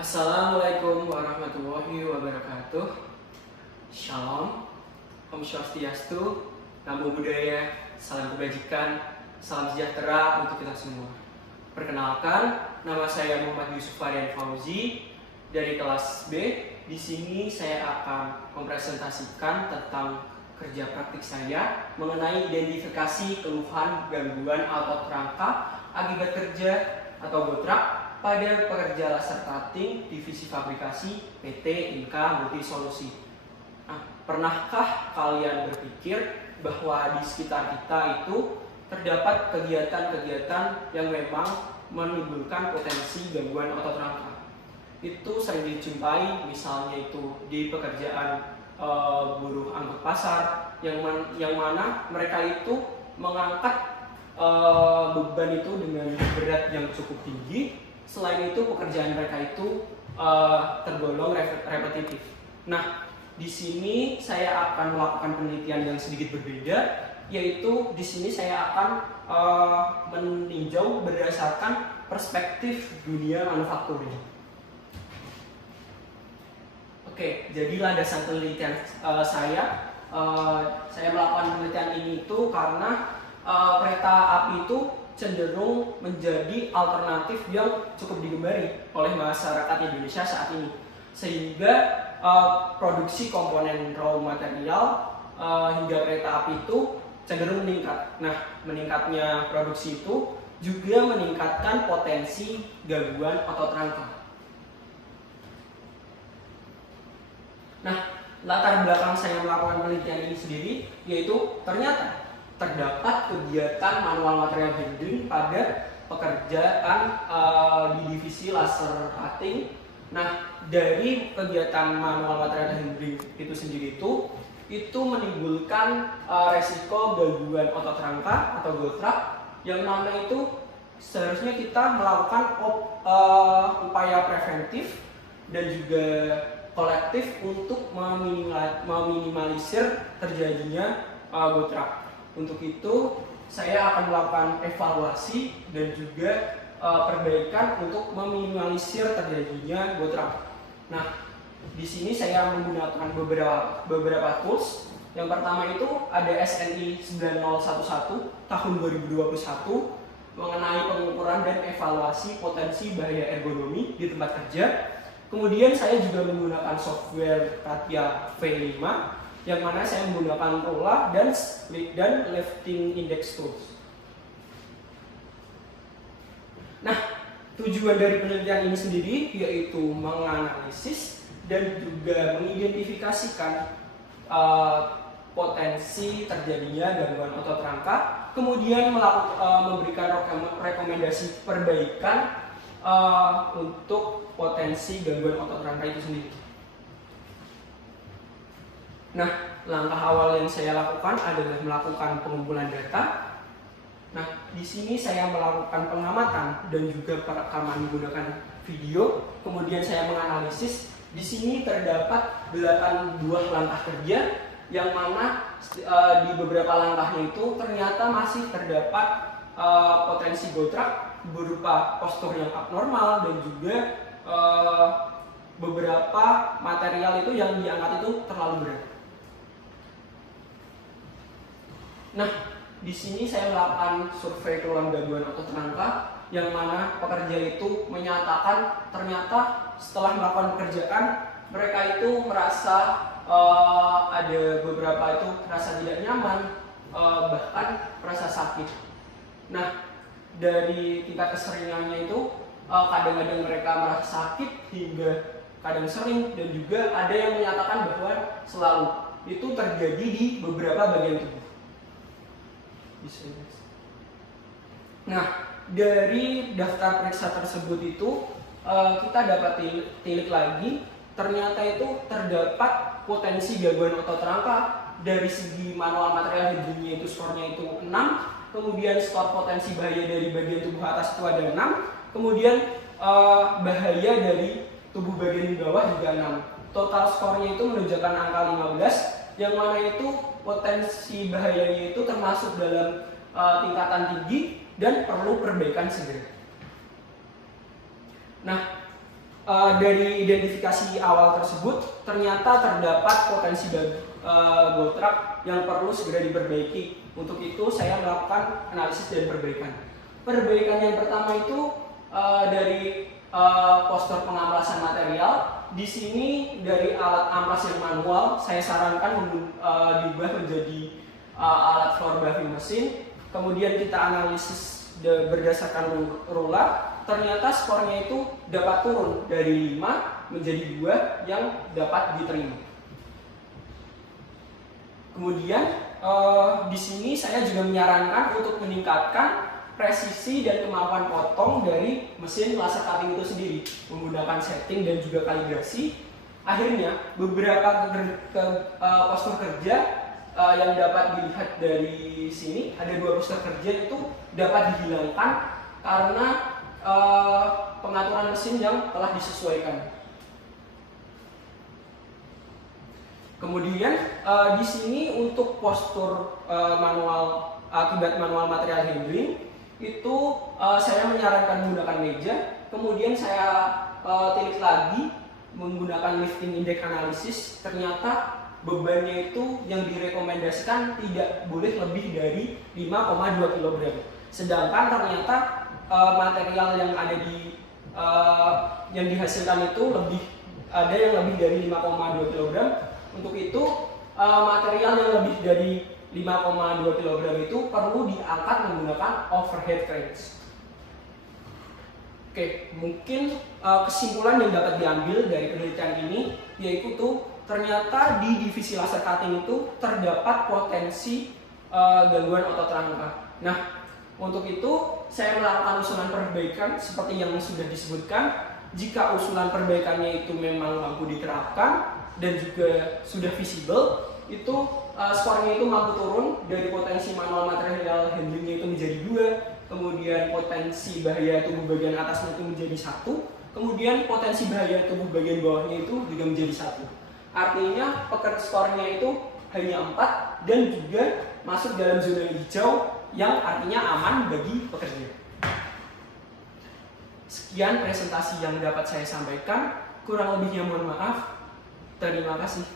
Assalamualaikum warahmatullahi wabarakatuh. Shalom, Om Swastiastu, Namo Buddhaya, salam kebajikan, salam sejahtera untuk kita semua. Perkenalkan, nama saya Muhammad Yusuf Aryan Fauzi dari kelas B. Di sini saya akan mempresentasikan tentang kerja praktik saya mengenai identifikasi keluhan gangguan otot rangka akibat kerja atau gotrak pada pekerja laser cutting divisi fabrikasi PT Inka Multi Solusi. Nah, pernahkah kalian berpikir bahwa di sekitar kita itu terdapat kegiatan-kegiatan yang memang menimbulkan potensi gangguan otot rangka? Itu sering dijumpai, misalnya itu di pekerjaan buruh angkut pasar yang mana mereka itu mengangkat beban itu dengan berat yang cukup tinggi. Selain itu pekerjaan mereka itu tergolong repetitif. Nah, di sini saya akan melakukan penelitian yang sedikit berbeda, yaitu di sini saya akan meninjau berdasarkan perspektif dunia manufaktur. Oke, jadi landasan penelitian saya melakukan penelitian ini itu karena kereta api itu cenderung menjadi alternatif yang cukup digemari oleh masyarakat Indonesia saat ini, sehingga produksi komponen raw material hingga kereta api itu cenderung meningkat. Nah, meningkatnya produksi itu juga meningkatkan potensi gangguan otot rangka. Nah, latar belakang saya melakukan penelitian ini sendiri yaitu ternyata terdapat kegiatan manual material handling pada pekerjaan di divisi laser cutting. Nah, dari kegiatan manual material handling itu sendiri itu menimbulkan resiko gangguan otot rangka atau gotrak, yang mana itu seharusnya kita melakukan upaya preventif dan juga kolektif untuk meminimalisir terjadinya gotrak. Untuk itu, saya akan melakukan evaluasi dan juga perbaikan untuk meminimalisir terjadinya gotrak. Nah, di sini saya menggunakan beberapa tools. Yang pertama itu ada SNI 9011 tahun 2021 mengenai pengukuran dan evaluasi potensi bahaya ergonomi di tempat kerja. Kemudian saya juga menggunakan software CATIA V5 yang mana saya menggunakan rolla dan lifting index tools. Nah, tujuan dari penelitian ini sendiri yaitu menganalisis dan juga mengidentifikasikan potensi terjadinya gangguan otot rangka, kemudian memberikan rekomendasi perbaikan untuk potensi gangguan otot rangka itu sendiri. Nah, langkah awal yang saya lakukan adalah melakukan pengumpulan data. Nah, di sini saya melakukan pengamatan dan juga perekaman menggunakan video. Kemudian saya menganalisis. Di sini terdapat 8 buah langkah kerja, yang mana di beberapa langkahnya itu ternyata masih terdapat potensi gotrak berupa postur yang abnormal dan juga beberapa material itu yang diangkat itu terlalu berat. Nah, di sini saya melakukan survei keluhan gangguan otot rangka, yang mana pekerja itu menyatakan ternyata setelah melakukan pekerjaan mereka itu merasa ada beberapa itu merasa tidak nyaman, bahkan merasa sakit. Nah, dari tingkat keseringannya itu kadang-kadang mereka merasa sakit hingga kadang sering, dan juga ada yang menyatakan bahwa selalu itu terjadi di beberapa bagian tubuh. Nah, dari daftar periksa tersebut itu kita dapat tilik lagi, ternyata itu terdapat potensi gangguan otot rangka. Dari segi manual material handlingnya itu skornya itu 6, kemudian skor potensi bahaya dari bagian tubuh atas itu ada 6, kemudian bahaya dari tubuh bagian bawah juga 6. Total skornya itu menunjukkan angka 15, yang mana itu potensi bahayanya itu termasuk dalam tingkatan tinggi dan perlu perbaikan segera. Nah, dari identifikasi awal tersebut ternyata terdapat potensi goltrap yang perlu segera diperbaiki. Untuk itu saya melakukan analisis dan perbaikan. Perbaikan yang pertama itu dari postur pengamplasan material. Di sini dari alat amplas yang manual saya sarankan diubah menjadi alat floor buffing mesin. Kemudian kita analisis berdasarkan rula. Ternyata skornya itu dapat turun dari 5 menjadi 2 yang dapat diterima. Kemudian di sini saya juga menyarankan untuk meningkatkan presisi dan kemampuan potong dari mesin laser cutting itu sendiri menggunakan setting dan juga kalibrasi. Akhirnya beberapa postur kerja yang dapat dilihat dari sini, ada 2 postur kerja itu dapat dihilangkan karena pengaturan mesin yang telah disesuaikan. Kemudian di sini untuk postur manual akibat manual material handling itu saya menyarankan menggunakan meja. Kemudian saya tilik lagi menggunakan lifting index analysis. Ternyata bebannya itu yang direkomendasikan tidak boleh lebih dari 5,2 kg. Sedangkan ternyata material yang ada di yang dihasilkan itu ada yang lebih dari 5,2 kg. Untuk itu material yang lebih dari 5,2 kg itu perlu diangkat menggunakan overhead cranes. Oke, mungkin kesimpulan yang dapat diambil dari penelitian ini yaitu ternyata di divisi laser cutting itu terdapat potensi gangguan otot rangka. Nah, untuk itu saya melakukan usulan perbaikan seperti yang sudah disebutkan. Jika usulan perbaikannya itu memang mampu diterapkan dan juga sudah visible, itu skornya itu mampu turun dari potensi manual material handlingnya itu menjadi 2, kemudian potensi bahaya tubuh bagian atasnya itu menjadi 1, kemudian potensi bahaya tubuh bagian bawahnya itu juga menjadi 1. Artinya skornya itu hanya 4 dan juga masuk dalam zona hijau yang artinya aman bagi pekerja. Sekian presentasi yang dapat saya sampaikan, kurang lebihnya mohon maaf. Terima kasih.